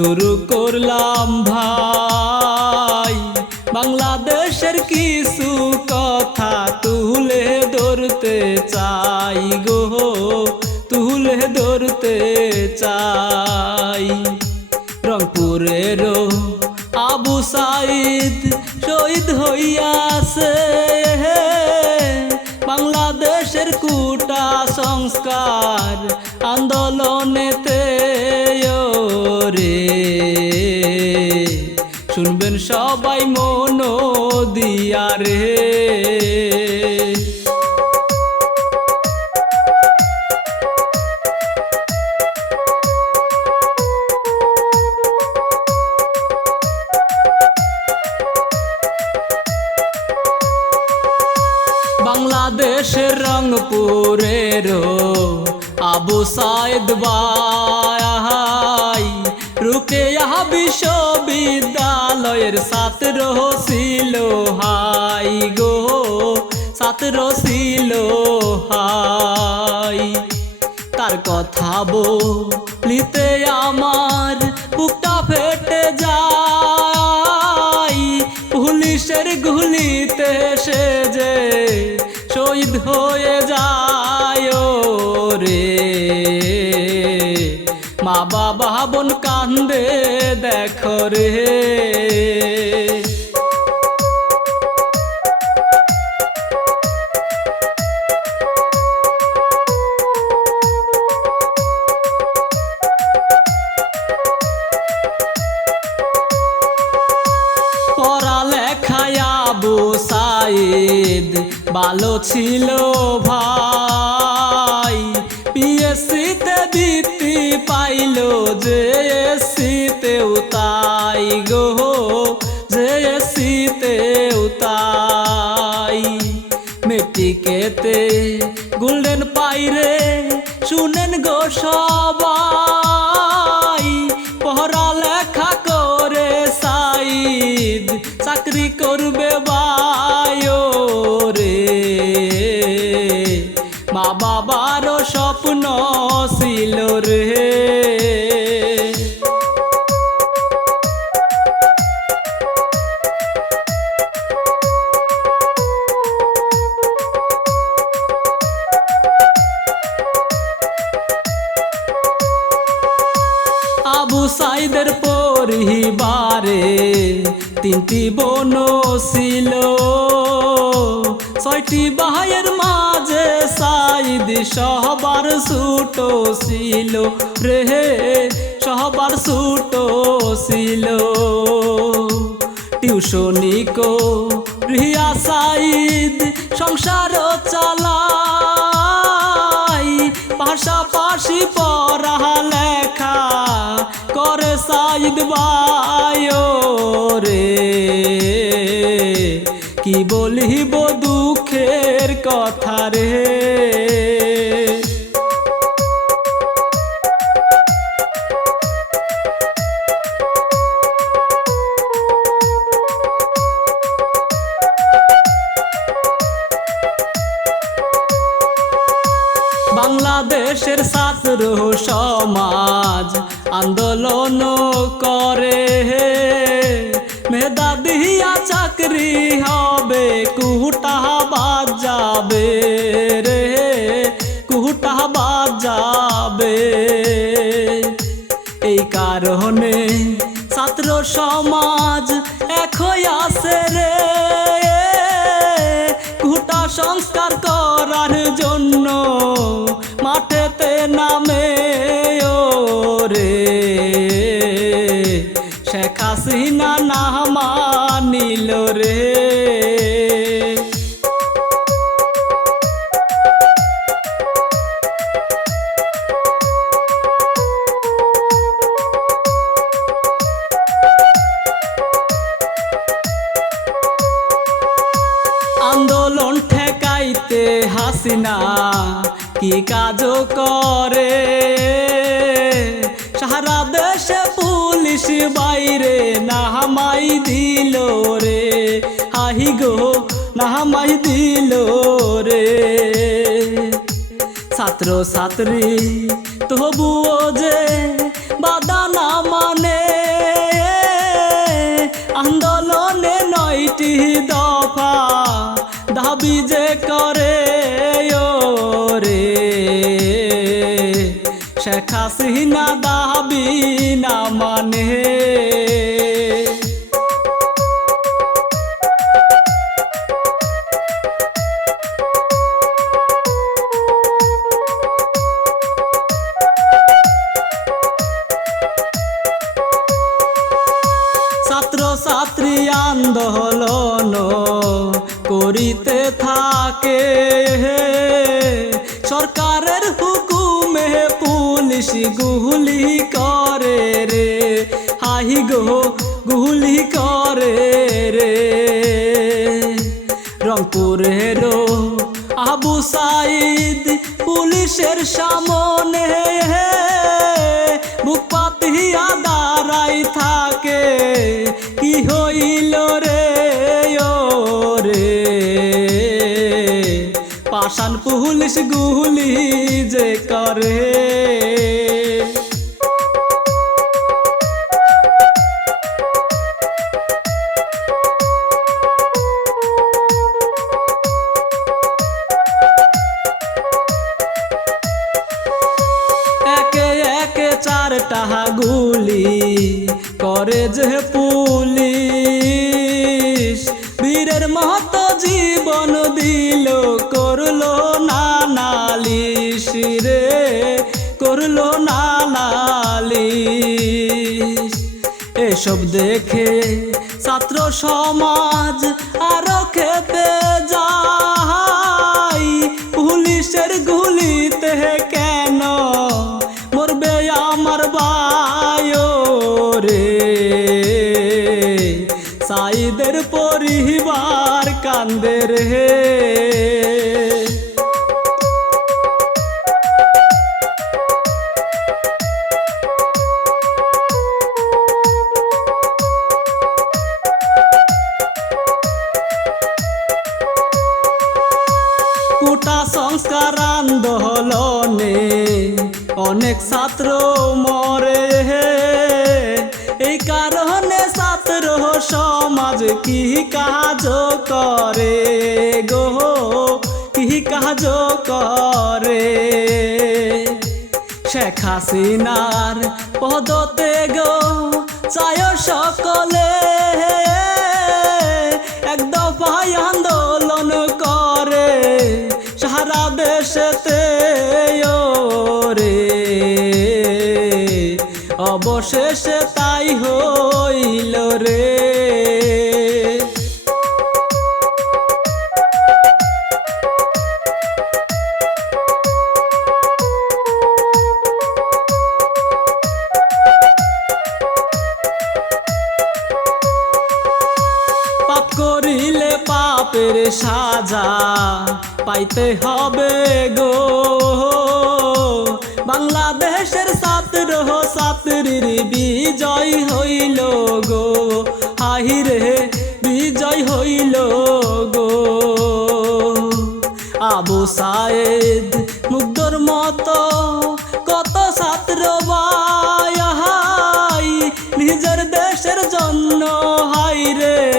শুরু করলাম ভাই। বাংলাদেশের কিছু কথা তুলে ধরতে চাই গো, তুলে ধরতে চাই। রংপুরের আবু সাইদ শহীদ হইয়াছে। বাংলাদেশের কুটা সংস্কার শুনবেন সবাই মন দিয়া রে। বাংলাদেশের রংপুরের আবু সাইদ বাই রুকেয়া বিশ্ববিদ্যালয়ের ছাত্র ছিল হাই গো ছাত্র ছিল হাই। তার কথা বলিতে মা বাবা বোন কান্দে দেখো রে। পড়ালেখায় আবু সাইদ ভালো ছিল ভাই। পাইল যে এসিতেও তাই গো যে এসিতেও তাই। মেট্রিকেতে গোল্ডেন পাইরে শুনেন গো সবাই, পড়ালেখা করে সাইদ, চাকরি করবে বায়ো রে মা বাবারও স্বপ্ন ছিল রে। তিনটি বোন ছিল। ছয়টি ভাইয়ের মাঝে সাইদ সহবার ছুট ছিল। রে সহবার ছুট ছিল। টিউশনিকো রিয়া সাইদ সংসার চালাই পাশাপাশি পড়া লেখা করে সাইদ বায়ো রে কি বলিব দুঃখের কথা রে বাংলাদেশের ছাত্র সমাজ দিয়া চাকরি হবে, কুহুটা বাদ যাবে রে, কুহুটা বাদ যাবে। এই কারণে ছাত্র সমাজ এক আছে। কি কাজ করে? সারা দেশে পুলিশ বাইরে নাহামাই দিল রে। হাহি গো, নাহামাই দিল রে। ছাত্র ছাত্রী তবুও যে বাধা না মানে। আন্দোলনে নয়টি দফা, দাবি যে করে হাসিনা দাবি না মানে। ছাত্র ছাত্রী আন্দোলন করিতে থাকে। সরকারের গুলি করে রে হাই গো গুলি করে রে। রংপুরের আবু সাইদ পুলিশের সামনে বুক পাতিয়া দাঁড়াই থাকে, কি হইল রে ও রে পাষাণ পুলিশ গুলি যে করে। করে যে পুলিশ। বীরের মত জীবন দিল, করল না নালিশ রে করল না নালিশ এসব দেখে ছাত্র সমাজ আরও খেপে সাইদের পরিবার কান্দে রে কোটা সংস্কার আন্দোলনে অনেক ছাত্র কি কাজ করে গো? কি কাজ করে? শেখ হাসিনার পদতে গো চায় সকলে। এক দফায় আন্দোলন করে সারা দেশেতে রে অবশেষে তাই হইল রে। পাইতে হবে গো। বাংলাদেশের ছাত্র ছাত্রীর বিজয় হইল গো। হাহিরে বিজয় হইল গো। আবু সায়েদ মুগ্ধর মতো কত ছাত্র ভাই নিজের দেশের জন্য, হাই রে।